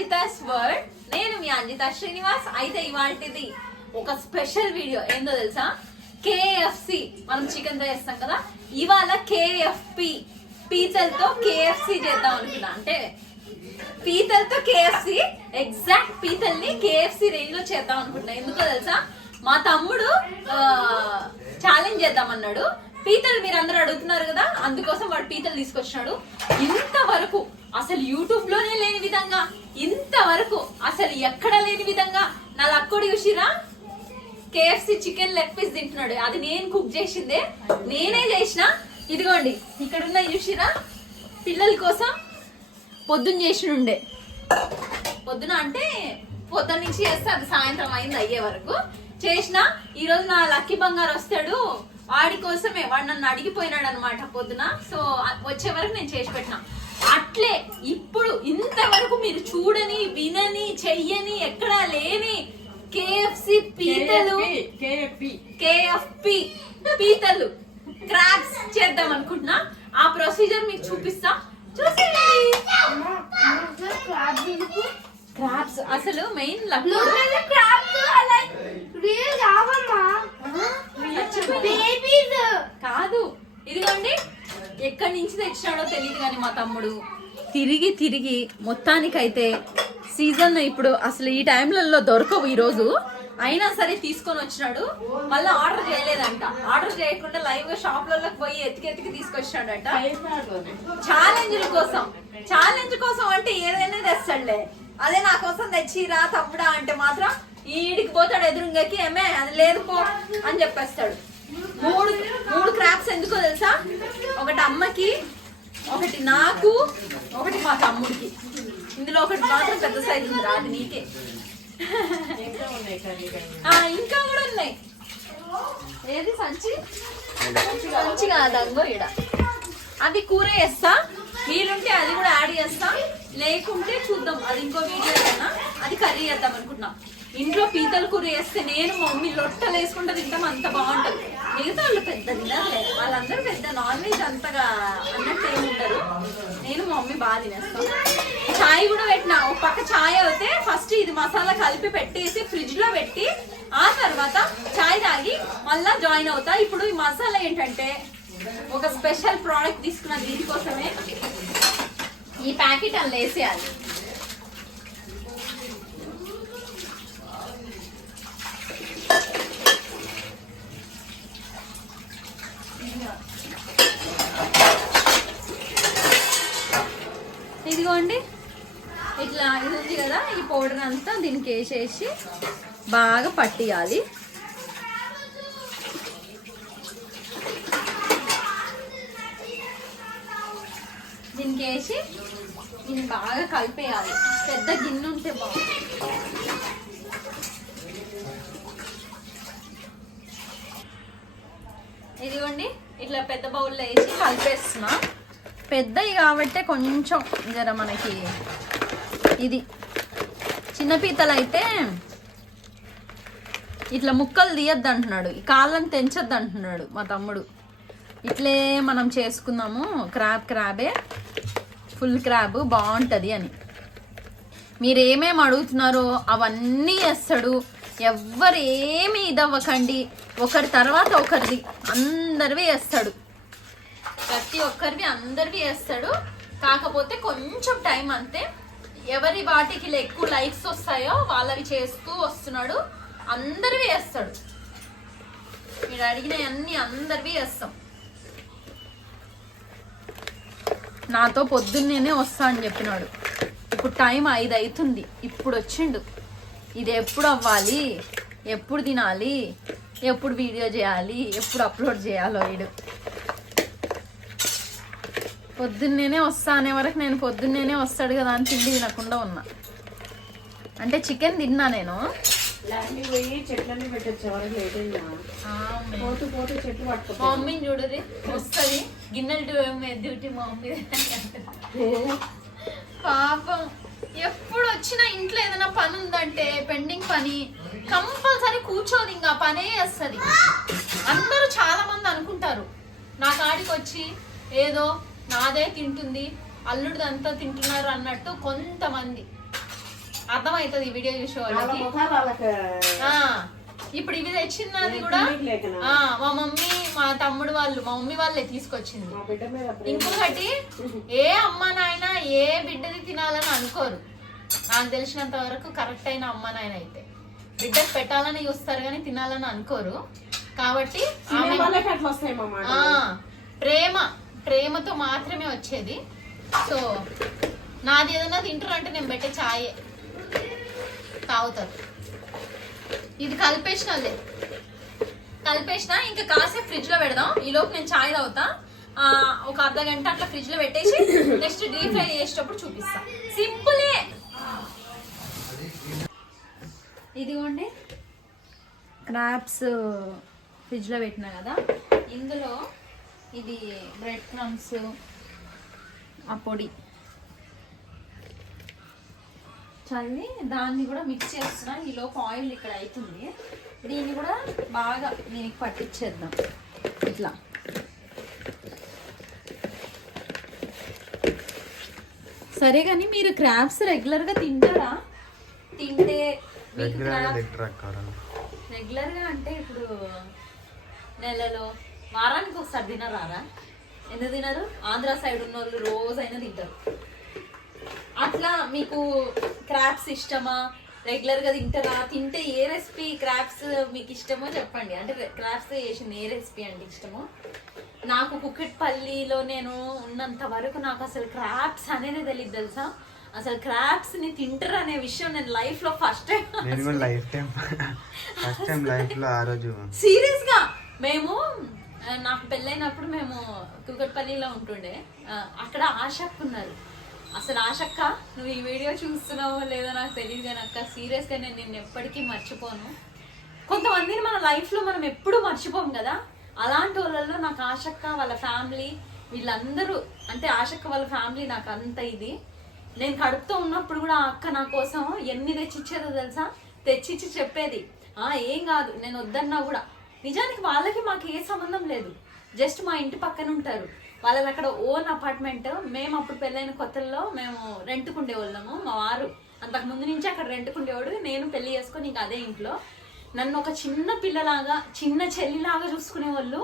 అంజితాస్ word నేను మీ అంజిత శ్రీనివాస్. అయితే ఇవాళది ఒక స్పెషల్ వీడియో ఏందో తెలుసా? కేఎఫ్సి మనం చికెన్తో చేస్తాం కదా? ఇవాళ కేఎఫ్పి పీతలతో కేఎఫ్సి చేద్దాం అనుకున్నా. అంటే పీతలతో కేఎఫ్సి ఎగ్జాక్ట్ పీతల్ని కేఎఫ్సి రేంజ్లో చేద్దాం అనుకుంటున్నా. ఎందుకో తెలుసా? మా తమ్ముడు ఛాలెంజ్ చేద్దామన్నాడు. పీతలు మీరు అందరూ అడుగుతున్నారు కదా అందుకోసం వాడు పీతలు తీసుకొచ్చినాడు. ఇంతవరకు అసలు యూట్యూబ్లోనే లేని విధంగా ఇంతవరకు అసలు ఎక్కడ లేని విధంగా నా లక్కోడు చూసిరా కేఎఫ్సి చికెన్ లెగ్ పీస్ తింటున్నాడు. అది నేను కుక్ చేసిందే నేనే చేసిన. ఇదిగోండి ఇక్కడ ఉన్న చూసిరా పిల్లల కోసం పొద్దున్న చేసి ఉండే పొద్దున అంటే పొద్దున్న నుంచి చేస్తే అది సాయంత్రం అయింది అయ్యే వరకు. చేసిన ఈరోజు నా లక్కీ బంగారు వస్తాడు. వాడి కోసమే. వాడు నన్ను అడిగిపోయినాడు అనమాట పొద్దున. సో వచ్చే వరకు నేను చేసి పెట్టిన. అట్లే ఇప్పుడు ఇంతవరకు మీరు చూడని వినని చెయ్యని ఎక్కడా లేని కేఎఫ్సి పీతలు. కేఎఫ్పి కేఎఫ్పి పీతలు. క్రాబ్స్ చేద్దాం అనుకుంటున్నా. ఆ ప్రొసీజర్ మీకు చూపిస్తా. చూసేయండి. క్రాబ్స్ అసలు మెయిన్ కాదు. ఇదిగోండి. ఎక్కడి నుంచి తెచ్చినాడో తెలియదు కానీ మా తమ్ముడు. తిరిగి తిరిగి మొత్తానికైతే సీజన్ ఇప్పుడు అసలు ఈ టైంలలో దొరకవు ఈ రోజు అయినా సరే తీసుకొని వచ్చినాడు. మళ్ళీ ఆర్డర్ చేయలేదంట. ఆర్డర్ చేయకుండా లైవ్గా షాప్లలోకి పోయి ఎతికి ఎతికి తీసుకొచ్చినాడంట. ఛాలెంజ్ కోసం. ఛాలెంజ్ కోసం అంటే ఏదైనా తెస్తాడులే. అదే నా కోసం తెచ్చిరా తమ్ముడా అంటే మాత్రం ఈడికి పోతాడు ఎదురుంగకి ఏమే? అది లేదు పో అని చెప్పేస్తాడు. మూడు మూడు క్రాప్స్ ఎందుకో తెలుసా? ఒకటి అమ్మకి ఒకటి నాకు ఒకటి మా తమ్ముడికి. ఇందులో ఒకటి మాత్రం పెద్ద సైజు ఉంది రా, నీకే. ఇంకా కూడా ఉన్నాయి. ఏది సంచి? సంచి కాదంగో ఇడ అది కూర వేస్తా వీలుంటే అది కూడా యాడ్ చేస్తా. లేకుంటే చూద్దాం. అది ఇంకో వీడియో కన్నా అది కర్రీ చేద్దాం అనుకుంటున్నాం. ఇంట్లో పీతల కూర వేస్తే నేను మమ్మీ లొట్టలు వేసుకుంటే తింటాం అంత బాగుంటుంది. మిగతా వాళ్ళు పెద్ద తినర్లే. వాళ్ళందరూ పెద్ద నాన్ వెజ్ అంతగా అన్నట్టు ఏమి ఉంటారు నేను మా మమ్మీ బాగా తినేస్తాను చాయ్ కూడా పెట్టిన. ఒక పక్క చాయ్ అయితే ఫస్ట్ ఇది మసాలా కలిపి పెట్టేసి ఫ్రిడ్జ్లో పెట్టి ఆ తర్వాత చాయ్ తాగి మళ్ళా జాయిన్ అవుతా. ఇప్పుడు ఈ మసాలా ఏంటంటే ఒక స్పెషల్ ప్రోడక్ట్ తీసుకున్న దీనికోసమే. ఈ ప్యాకెట్ అందులో వేసేయాలి. ఇదిగోండి. ఇట్లా ఇది ఉంది కదా ఈ పౌడర్ అంతా దీనికి వేసేసి బాగా పట్టియాలి. దీనికి వేసి దీన్ని బాగా కలిపేయాలి. పెద్ద గిన్నె ఉంటే బాగుంది ఇదిగోండి ఇట్లా పెద్ద బౌల్లో వేసి కలిపేస్తున్నా. పెద్దవి కాబట్టి కొంచెం జర మనకి ఇది చిన్న పీతలు అయితే ఇట్లా ముక్కలు తీయద్దు అంటున్నాడు ఈ కాళ్ళని తెంచొద్దు అంటున్నాడు మా తమ్ముడు. ఇట్లే మనం చేసుకుందాము క్రాబ్ క్రాబే. ఫుల్ క్రాబ్ బాగుంటుంది అని. మీరు ఏమేమి అడుగుతున్నారో అవన్నీ వేస్తాడు ఎవ్వరు ఏమి ఇదవ్వకండి. ఒకరి తర్వాత ఒకరిది అందరివి వేస్తాడు. ప్రతి ఒక్కరివి అందరివి వేస్తాడు. కాకపోతే కొంచెం టైం అంతే. ఎవరి వాటికి ఎక్కువ లైక్స్ వస్తాయో వాళ్ళవి చేస్తూ వస్తున్నాడు. అందరివి వేస్తాడు. మీరు అడిగినవన్నీ అందరివి వేస్తాం. నాతో పొద్దున్నేనే వస్తా అని చెప్పినాడు. ఇప్పుడు టైం ఐదు అవుతుంది ఇప్పుడు వచ్చిండు. ఇది ఎప్పుడు అవ్వాలి? ఎప్పుడు తినాలి? ఎప్పుడు వీడియో చేయాలి? ఎప్పుడు అప్లోడ్ చేయాలో వీడు పొద్దున్నేనే వస్తా అనే వరకు నేను పొద్దున్నేనే వస్తాడు కదా అని తిండి తినకుండా ఉన్నా. అంటే చికెన్ తిన్నా నేను. ల్యాండ్కి పోయి చెట్లన్నీ పెట్టచ్చు లేట్ అయిందా పోతూ పోతూ చెట్లు మా పట్టుకో మమ్మీని చూడరి వస్తుంది గిన్నెలు డ్యూ- డ్యూటీ మా మమ్మీ. పాపం ఎప్పుడు వచ్చినా ఇంట్లో ఏదైనా పని ఉందంటే పెండింగ్ పని కంపల్సరీ కూర్చోదు ఇంకా పనే చేస్తుంది. అందరూ చాలా మంది అనుకుంటారు నా కాడికి వచ్చి ఏదో నాదే తింటుంది అల్లుడిదంతా తింటున్నారు అన్నట్టు కొంతమంది. అర్థమవుతుంది ఈ వీడియో చూసే వాళ్ళ వాళ్ళకి. ఇప్పుడు ఇవి తెచ్చినది కూడా మా మమ్మీ మా తమ్ముడు వాళ్ళు మా మమ్మీ వాళ్ళే తీసుకొచ్చింది. ఇంకొకటి ఏ అమ్మ నాయన ఏ బిడ్డది తినాలని అనుకోరు. నాకు తెలిసినంత వరకు కరెక్ట్ అయిన అమ్మ నాయన అయితే. బిడ్డకు పెట్టాలని చూస్తారు కానీ తినాలని అనుకోరు. కాబట్టి ప్రేమ ప్రేమతో మాత్రమే వచ్చేది. సో నాది ఏదైనా తింటారు అంటే నేను పెట్టే ఛాయే. తాగుతారు. ఇది కలిపేసినలే కలిపేసిన ఇంకా కాసేపు ఫ్రిడ్జ్లో పెడదాం. ఈ లోపు నేను ఛాయ్ తాగుతా. ఒక అర్ధ గంట అట్లా ఫ్రిడ్జ్లో పెట్టేసి నెక్స్ట్ డీప్ ఫ్రై చేసేటప్పుడు చూపిస్తా. సింపులే ఇదిగోండి. క్రాప్స్ ఫ్రిడ్జ్లో పెట్టినా కదా. ఇందులో ఇది బ్రెడ్ క్రమ్స్ ఆ పొడి. చల్లి దాన్ని కూడా మిక్స్ చేస్తున్నా. ఈలోపు ఆయిల్ ఇక్కడ అవుతుంది దీన్ని కూడా బాగా దీనికి పట్టించేద్దాం. ఇట్లా. సరే కానీ మీరు క్రాప్స్ రెగ్యులర్గా తింటారా? తింటే రెగ్యులర్గా అంటే ఇప్పుడు నెలలో వారానికి ఒకసారి తినరారా? ఎందుకు తినరు? ఆంధ్ర సైడ్ ఉన్న వాళ్ళు రోజైనా తింటారు. అట్లా మీకు క్రాప్స్ ఇష్టమా? రెగ్యులర్గా తింటారా? తింటే ఏ రెసిపీ క్రాప్స్ మీకు ఇష్టమో చెప్పండి. అంటే క్రాప్స్ చేసింది ఏ రెసిపీ అంటే ఇష్టమో? నాకు కుక్కట్పల్లిలో నేను ఉన్నంత వరకు నాకు అసలు క్రాప్స్ అనేది తెలియదు తెలుసా? అసలు క్రాప్స్ని తింటారు అనే విషయం నేను లైఫ్లో ఫస్ట్ టైం నేను కూడా లైఫ్ టైం ఫస్ట్ టైం లైఫ్లో ఆ రోజు. సీరియస్గా మేము నాకు పెళ్ళైనప్పుడు మేము కుకట్పల్లిలో ఉంటుండే. అక్కడ ఆశక్క ఉన్నారు అసలు ఆశక్క నువ్వు ఈ వీడియో చూస్తున్నావో లేదో నాకు తెలియదు కానీ అక్క సీరియస్గా నేను నిన్ను ఎప్పటికీ మర్చిపోను. కొంతమందిని మన లైఫ్లో మనం ఎప్పుడూ మర్చిపోం కదా? అలాంటి వాళ్ళలో నాకు ఆశక్క వాళ్ళ ఫ్యామిలీ వీళ్ళందరూ అంటే ఆశక్క వాళ్ళ ఫ్యామిలీ నాకు అంత ఇది. నేను కడుపుతో ఉన్నప్పుడు కూడా ఆ అక్క నా కోసం ఎన్ని తెచ్చిచ్చేదో తెలుసా? తెచ్చిచ్చి చెప్పేది ఆ ఏం కాదు నేను వద్దన్నా కూడా. నిజానికి వాళ్ళకి మాకు ఏ సంబంధం లేదు. జస్ట్ మా ఇంటి పక్కన ఉంటారు. వాళ్ళది అక్కడ ఓన్ అపార్ట్మెంట్. మేము అప్పుడు పెళ్ళైన కొత్తల్లో మేము రెంట్కుండే వాళ్ళము. మా వారు అంతకు ముందు నుంచి అక్కడ రెంట్కుండేవాడు. నేను పెళ్ళి చేసుకొని ఇంకా అదే ఇంట్లో. నన్ను ఒక చిన్న పిల్లలాగా చిన్న చెల్లిలాగా చూసుకునే వాళ్ళు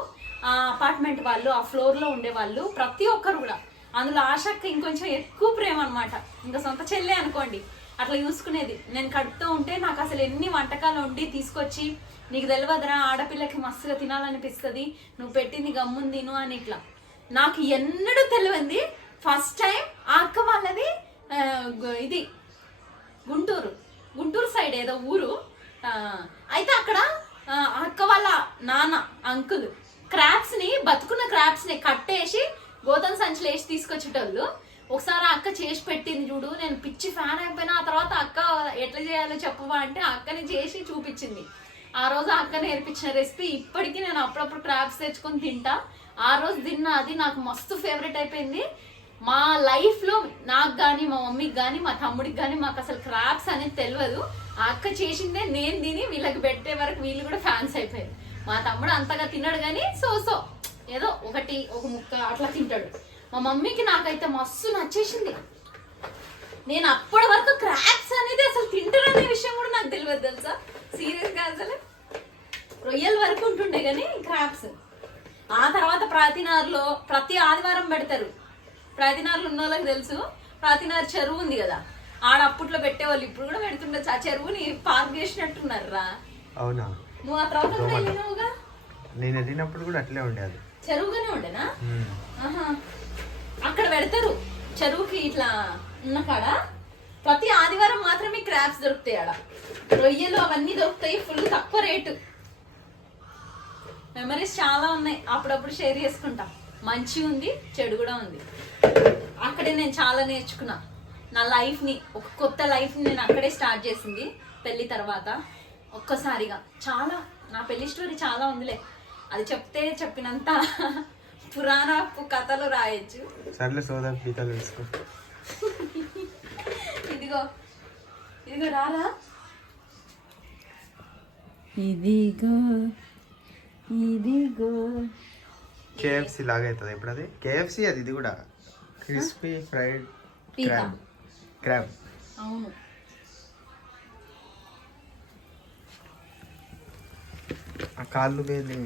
ఆ అపార్ట్మెంట్ వాళ్ళు ఆ ఫ్లోర్లో ఉండేవాళ్ళు. ప్రతి ఒక్కరు కూడా. అందులో ఆశక్క ఇంకొంచెం ఎక్కువ ప్రేమ అనమాట ఇంకా సొంత చెల్లె అనుకోండి. అట్లా చూసుకునేది. నేను కడుపుతూ ఉంటే నాకు అసలు ఎన్ని వంటకాలు వండి తీసుకొచ్చి నీకు తెలియదురా ఆడపిల్లకి మస్తుగా తినాలనిపిస్తుంది. నువ్వు పెట్టింది గమ్ముంది తిను అని ఇట్లా. నాకు ఎన్నడూ తెలియంది ఫస్ట్ టైం ఆ అక్క వాళ్ళది ఇది గుంటూరు. గుంటూరు సైడ్ ఏదో ఊరు. అయితే అక్కడ ఆ, అక్క వాళ్ళ నాన్న అంకుల్ క్రాప్స్ని బతుకున్న క్రాప్స్ని కట్టేసి గోతం సంచులు వేసి తీసుకొచ్చేటోళ్ళు. ఒకసారి అక్క చేసి పెట్టింది చూడు నేను పిచ్చి ఫ్యాన్ అయిపోయినా ఆ తర్వాత అక్క ఎట్లా చేయాలో చెప్పవా అంటే అక్కని చేసి చూపించింది. ఆ రోజు ఆ అక్క నేర్పించిన రెసిపీ ఇప్పటికీ నేను అప్పుడప్పుడు క్రాప్స్ తెచ్చుకొని తింటా. ఆ రోజు తిన్న అది నాకు మస్తు ఫేవరెట్ అయిపోయింది. మా లైఫ్లో నాకు కానీ మా మమ్మీకి కానీ మా తమ్ముడికి కానీ మాకు అసలు క్రాప్స్ అనేది తెలియదు ఆ అక్క చేసిందే నేను తిని వీళ్ళకి పెట్టే వరకు వీళ్ళు కూడా ఫ్యాన్స్ అయిపోయారు. మా తమ్ముడు అంతగా తిన్నాడు కానీ సో సో ఏదో ఒకటి ఒక ముక్క అట్లా తింటాడు. మా మమ్మీకి నాకైతే మస్తు నచ్చేసింది. నేను అప్పటి వరకు క్రాక్స్ అనేది అసలు తింటారనే విషయం కూడా నాకు తెలియదు తెలుసా? సీరియస్గా అసలు? రొయ్యల వరకు ఉంటుండే కానీ క్రాక్స్ ఆ తర్వాత ప్రాతినార్లో ప్రతి ఆదివారం పెడతారు. ప్రాతినార్లు ఉన్న వాళ్ళకి తెలుసు. ప్రాతినార్ చెరువు ఉంది కదా. ఆడ అప్పట్లో పెట్టేవాళ్ళు ఇప్పుడు కూడా పెడుతుండొచ్చు. ఆ చెరువుని పార్క్ చేసినట్టున్నారు రా అవునా? నువ్వు ఆ తర్వాత కూడా వెళ్ళినావుగా నేను వెళ్ళినప్పుడు కూడా అట్లే ఉండేది చెరువుగానే ఉండేనా. అక్కడ పెడతారు. చెరువుకి ఇట్లా ఉన్న కాడ ప్రతి ఆదివారం మాత్రమే క్రాబ్స్ దొరుకుతాయి ఆడ. రొయ్యలు అవన్నీ దొరుకుతాయి. ఫుల్ తక్కువ రేటు. మెమరీస్ చాలా ఉన్నాయి. అప్పుడప్పుడు షేర్ చేసుకుంటా. మంచి ఉంది చెడు కూడా ఉంది. అక్కడే నేను చాలా నేర్చుకున్నా. నా లైఫ్ని ఒక కొత్త లైఫ్ని నేను అక్కడే స్టార్ట్ చేసింది పెళ్ళి తర్వాత. ఒక్కసారిగా. చాలా నా పెళ్ళి స్టోరీ చాలా ఉందిలే. అది చెప్తే చెప్పినంత పురాణపు కథలు రాయొచ్చు. సర్లే సోదా వేసుకో. ఇదిగో. ఇదిగో రారా? ఇదిగో ఇదిగో. కేఎఫ్సి లాగా అవుతుంది ఇప్పుడు అది కేఎఫ్సి అది ఇది కూడా. Crispy fried crab. క్రాబ్. అవును. ఆ కాళ్ళు వేలి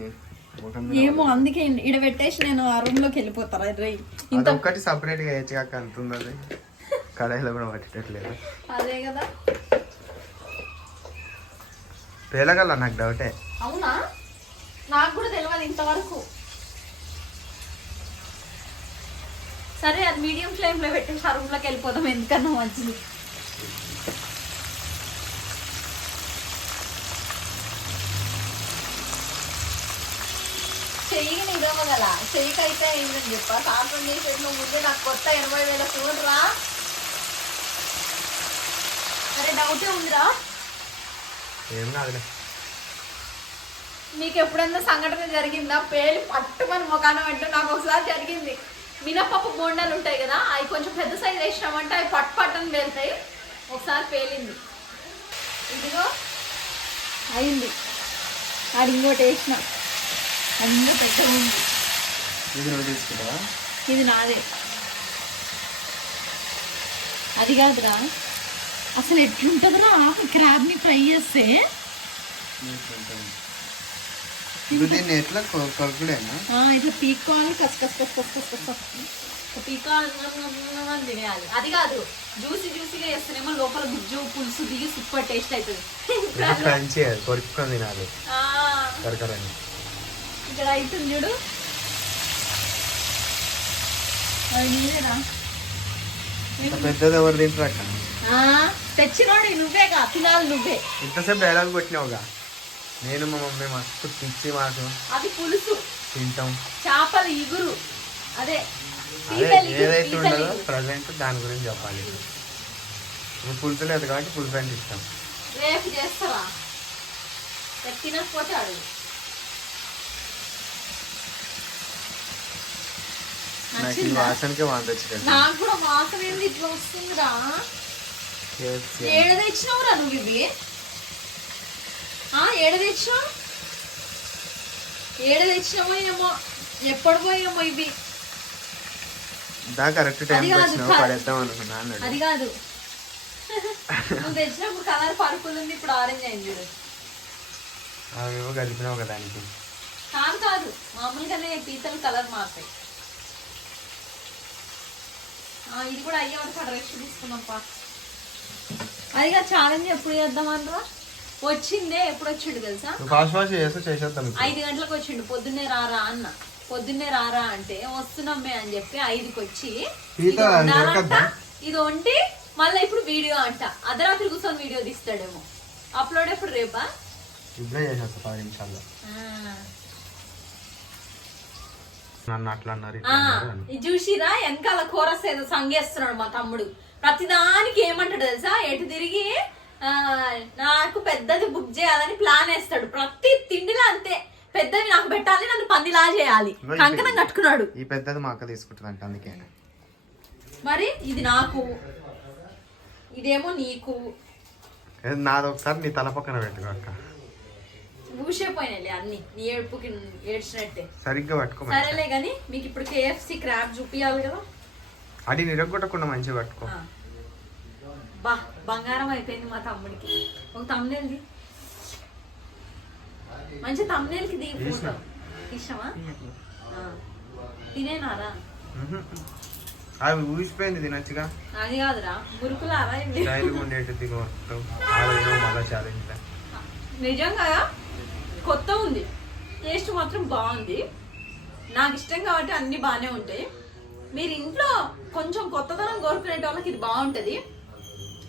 ఏమో అందుకే ఇడ పెట్టేసి నేను ఆ రూమ్లోకి వెళ్ళిపోతారా? రే ఇంత ఒక్కటి సపరేట్గా వేయచ్చు కాక అంతుంది అది. కడాయిలో కూడా పట్టేటట్లేదు. అదే కదా. పేలగల నాకు డౌటే అవునా? నాకు కూడా తెలియదు ఇంతవరకు. సరే అది మీడియం ఫ్లేమ్లో పెట్టేసి ఆ రూమ్లోకి వెళ్ళిపోదాం. ఎందుకన్నా మంచిది? చెయ్యికి నిజమగల చెయ్యికి అయితే అయిందని చెప్ప. సాయంత్రం చేసేది నువ్వు ముందే నాకు కొత్త ఎనభై వేల ఫోన్ రా. సరే డౌటే ఉందిరా? ఏం కాదులే. మీకు ఎప్పుడైనా సంఘటన జరిగిందా? పేలి పట్టుమని మొకాన పెట్టు నాకు ఒకసారి జరిగింది. మినపప్పు బోండాలు ఉంటాయి కదా అవి కొంచెం పెద్ద సైజ్ వేసినామంటే అవి పట్టు పట్టని వెళ్తాయి ఒకసారి పేలింది. ఇదిగో. అయింది. అది ఇంకోటి వేసిన. ఇంకో పెద్ద ఉంది. ఇది నాదే. అది కాదురా. అసలు ఎట్లుంటుందిరా? క్రాబ్ని ఫ్రై చేస్తే. దీన్ని ఎట్లా కొ- కొరకుడేనా ఆ, ఇట్లా పీక్కోవాలి కస్ కస్ కస్ కస్ కస్ కస్ తినేయాలి అది కాదు జ్యూసీ జ్యూసీగా వేస్తేనేమో లోపల గుజ్జు పులుసు దిగి సూపర్ టేస్ట్ అవుతుంది క్రంచీ కొరుకుకొని తినాలి. ఆ, కరకరని. ఇక్కడ అవుతుంది చూడు. అది నీదేనా ఇంత పెద్దది ఎవరు తింటారక్క? ఆ, తెచ్చినోడు నువ్వేగా తినాలి నువ్వే. ఇంతసేపు డైలాగ్ కొట్టినావుగా. నేను మా మమ్మీ మస్తు పిచ్చి మాకు అది పులుసు. తింటాం. చేపల ఇగురు. అదే ఏదైతే ఉండదో. ప్రజెంట్ దాని గురించి చెప్పాలి. ఇప్పుడు పులుసు లేదు కాబట్టి పులుసు అంటే ఇష్టం. రేపు చేస్తారా రేపు తినకపోతే అడుగు నాకు ఈ నచ్చిందా? వాసనకే వాంత వచ్చేటట్టు నాకు కూడా వాసన ఏంది ఇట్లా వస్తుందిరా. ఏడ తెచ్చినావురా నువ్వు ఇవి? ఏడ తెచ్చినావు? ఏడ తెచ్చినావో ఏమో ఎప్పుడు పోయేమో ఇవి. కరెక్ట్ టైం అది కాదు, కాదు. పడేద్దాం అనుకున్నా అది కాదు. నువ్వు తెచ్చినప్పుడు కలర్ పర్పుల్ ఉంది ఇప్పుడు ఆరెంజ్ అయింది చూడు. అవేవో కలిపినావు కదా దానికి. కాదు కాదు. మామూలుగానే పీతలు కలర్ మారుతాయి. ఇది కూడా అయ్యే వరకు రెస్ట్ తీసుకున్నాం పా. అదిగా ఛాలెంజ్ ఎప్పుడు చేద్దామనరా వచ్చిందే ఎప్పుడు వచ్చిండు తెలుసా చేస్తే చేసేద్దాం. ఐదు గంటలకు వచ్చిండు పొద్దున్నే రారా అన్న. పొద్దున్నే రారా అంటే వస్తున్నామే అని చెప్పి ఐదుకి వచ్చి ఇది వండి మళ్ళీ ఇప్పుడు వీడియో అంట. అర్ధరాత్రి కూర్చొని వీడియో తీస్తాడేమో. అప్లోడ్ ఎప్పుడు రేపా? ఇప్పుడే చేసేస్తా పది నిమిషాల్లో. ఆ. నన్ను అట్లా అన్నారు ఆ, ఇట్లా అన్నారు అని. ఇది చూసిరా? వెనకాల కోరస్ ఏదో సంగేస్తున్నాడు మా తమ్ముడు. ప్రతిదానికి ఏమంటాడు తెలుసా? ఎటు తిరిగి నాకు పెద్దది బుక్ చేయాలని ప్లాన్ వేస్తాడు. ప్రతి తిండిలో అంతే. పెద్దది నాకు పెట్టాలి నన్ను పందిలా చేయాలి. కంకణం కట్టుకున్నాడు. ఈ పెద్దది మా అక్క తీసుకుంటుందంట అందుకే. మరి ఇది నాకు. ఇదేమో నీకు. నాది ఒకసారి నీ తల పక్కన పెట్టుకో అక్క. ఊసిపోయినాయి అన్ని. నీ ఏడుపుకి ఏడ్చినట్టే. సరిగ్గా పట్టుకో. సరేలే గాని మీకు ఇప్పుడు కేఎఫ్సి క్రాబ్ చూపియాలి కదా. అడి నిరగొట్టకుండా మంచిగా పట్టుకో. బా. బంగారం అయిపోయింది మా తమ్ముడికి. ఒక తమ్మునేది మంచి తమ్మునేలకి ది ఫోటో. ఇష్టమా. తినేనారా. అవి ఊసిపోయింది తినచ్చుగా. అది కాదురా మురుకులారా స్టైల్ ఉండేటిది మొత్తం. ఆలోచన మళ్ళా ఛాలెంజ్ నిజంగా కొత్త ఉంది. టేస్ట్ మాత్రం బాగుంది. నాకు ఇష్టం కాబట్టి అన్ని బాగానే ఉంటాయి. మీరు ఇంట్లో కొంచెం కొత్తదనం కోరుకునే వాళ్ళకి ఇది బాగుంటది.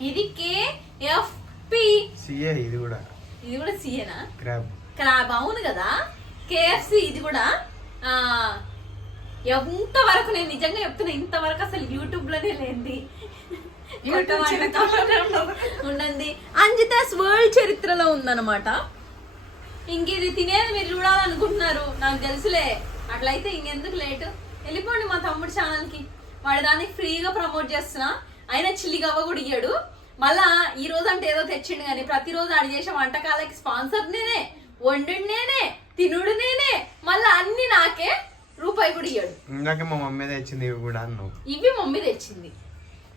ఇది కేఎఫ్పి సిఏ ఇది కూడా. ఇది కూడా సిఏనా క్రాబ్ క్రాబ్ అవును కదా? కేఎఫ్సి ఇది కూడా ఆ ఎంతవరకు నేను నిజంగా చెప్తున్నా ఇంతవరకు అసలు యూట్యూబ్లోనే లేంది యూట్యూబ్ చరిత్రలోనే ఉండండి. అంజితాస్ వరల్డ్ చరిత్రలో ఉందన్నమాట. ఇంక ఇది తినేది మీరు చూడాలనుకుంటున్నారు నాకు తెలుసులే. అట్లయితే ఇంకెందుకు లేట్? వెళ్ళిపోండి మా తమ్ముడు ఛానల్కి. వాడి దాన్ని ఫ్రీగా ప్రమోట్ చేస్తున్నా. ఆయన చిల్లి గవ్వ కూడా ఇయ్యాడు. మళ్ళా ఈ రోజు అంటే ఏదో తెచ్చిండు కానీ ప్రతిరోజు ఆడు చేసే వంటకాలకి స్పాన్సర్ నేనే వండు నేనే తినుడు నేనే మళ్ళా అన్ని నాకే రూపాయి కూడా ఇయ్యాడు. ఇందాక మా మమ్మీ తెచ్చింది ఇవి కూడా అన్నావు. ఇవి మమ్మీ తెచ్చింది.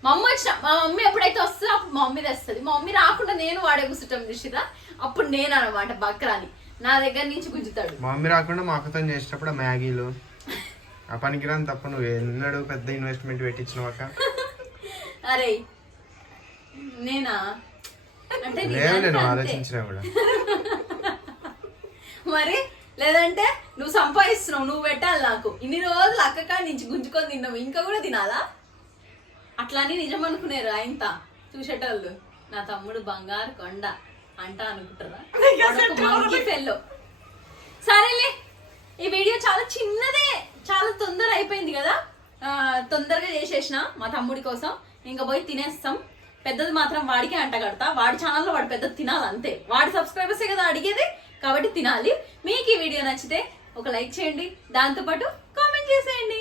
మా అమ్మ వచ్చిన మా మమ్మీ ఎప్పుడైతే వస్తుందో అప్పుడు మా మమ్మీ తెస్తుంది. మా మమ్మీ రాకుండా నేను వాడే కూర్చుంటాం చూసిరా అప్పుడు నేను అనమాట బక్రాని. నా దగ్గర నుంచి గుంజుతాడు. మా మమ్మీ రాకుండా మా అక్కతో చేసేటప్పుడు మ్యాగీలు. ఆ పనికిరాని తప్ప నువ్వు ఎన్నడూ పెద్ద ఇన్వెస్ట్మెంట్ పెట్టించినావు అక్క. అరే నేనా? అంటే నేను. ఆలోచించినా కూడా. మరి లేదంటే నువ్వు సంపాదిస్తున్నావు నువ్వు పెట్టాలి నాకు. ఇన్ని రోజులు అక్క కాడి నుంచి గుంజుకొని తిన్నావు ఇంకా కూడా తినాలా? అట్లా అని నిజం అనుకునేరు ఆయనత చూసేటోళ్ళు నా తమ్ముడు బంగారు కొండ అంట అనుకుంటారా? ఫెల్లో సరేలే ఈ వీడియో చాలా చిన్నదే చాలా తొందర అయిపోయింది కదా? తొందరగా చేసేసిన మా తమ్ముడి కోసం. ఇంకా పోయి తినేస్తాం. పెద్దది మాత్రం వాడికే అంట కడతా. వాడి ఛానల్లో వాడు పెద్దది తినాలి అంతే. వాడి సబ్స్క్రైబర్సే కదా అడిగేది? కాబట్టి తినాలి. మీకు ఈ వీడియో నచ్చితే ఒక లైక్ చేయండి. దాంతోపాటు కామెంట్ చేసేయండి.